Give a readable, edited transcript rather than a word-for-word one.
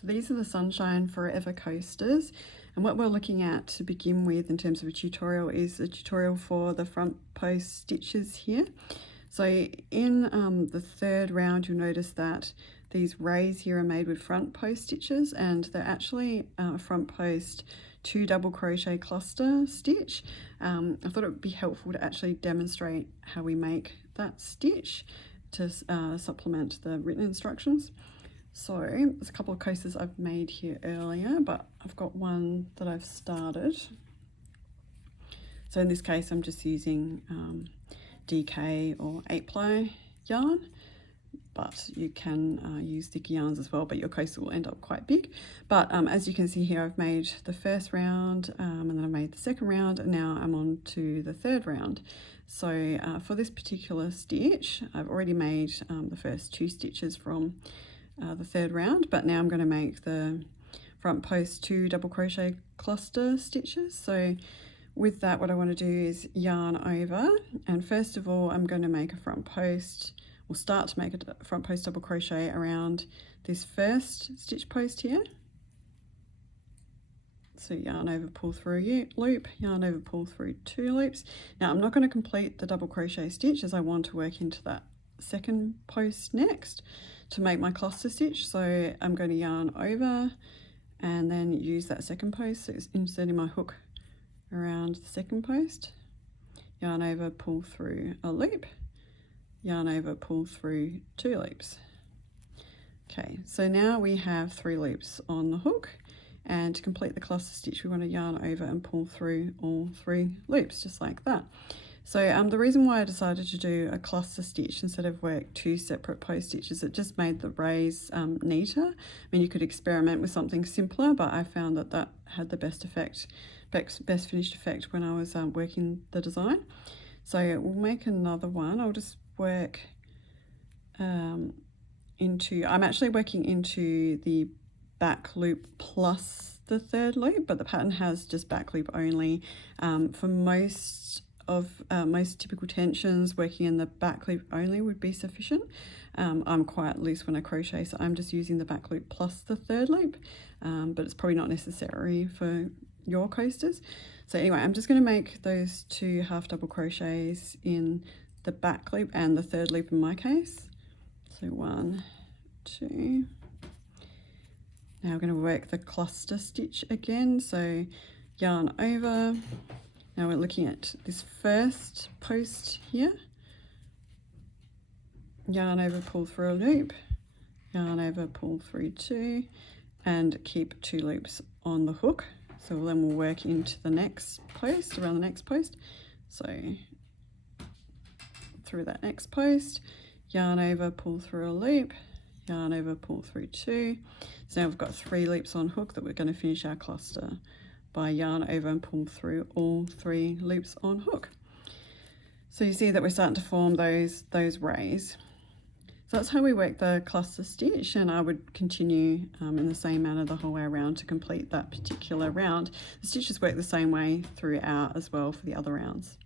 So these are the Sunshine Forever coasters, and what we're looking at to begin with in terms of a tutorial is a tutorial for the front post stitches here. So in the third round, you'll notice that these rays here are made with front post stitches, and they're actually front post 2 double crochet cluster stitch. I thought it would be helpful to actually demonstrate how we make that stitch to supplement the written instructions. So there's a couple of coasters I've made here earlier, but I've got one that I've started. So in this case, I'm just using DK or 8-ply yarn, but you can use thicker yarns as well, but your coaster will end up quite big. But as you can see here, I've made the first round and then I made the second round, and now I'm on to the third round. So for this particular stitch, I've already made the first 2 stitches from the third round, but now I'm going to make the front post 2 double crochet cluster stitches. So with that, what I want to do is yarn over, and first of all I'm going to make a front post, or start to make a front post double crochet around this first stitch post here. So yarn over, pull through a loop, yarn over, pull through 2 loops. Now I'm not going to complete the double crochet stitch as I want to work into that second post next to make my cluster stitch. So I'm going to yarn over and then use that second post. So it's inserting my hook around the second post, yarn over, pull through a loop, yarn over, pull through 2 loops. Okay, so now we have 3 loops on the hook, and to complete the cluster stitch we want to yarn over and pull through all 3 loops, just like that. So the reason why I decided to do a cluster stitch instead of work 2 separate post stitches, it just made the rays neater. I mean, you could experiment with something simpler, but I found that that had the best effect, best finished effect when I was working the design. So we'll make another one. I'll just work I'm actually working into the back loop plus the third loop, but the pattern has just back loop only. For most typical tensions, working in the back loop only would be sufficient. I'm quite loose when I crochet, so I'm just using the back loop plus the third loop, but it's probably not necessary for your coasters. So anyway, I'm just going to make those 2 half double crochets in the back loop and the third loop in my case. So 1, 2. Now we're going to work the cluster stitch again. So yarn over. Now we're looking at this first post here. Yarn over, pull through a loop, yarn over, pull through 2, and keep 2 loops on the hook. So then we'll work into the next post, around the next post. So through that next post, yarn over, pull through a loop, yarn over, pull through 2. So now we've got 3 loops on hook that we're going to finish our cluster by yarn over and pull through all 3 loops on hook. So you see that we're starting to form those rays. So that's how we work the cluster stitch, and I would continue in the same manner the whole way around to complete that particular round. The stitches work the same way throughout as well for the other rounds.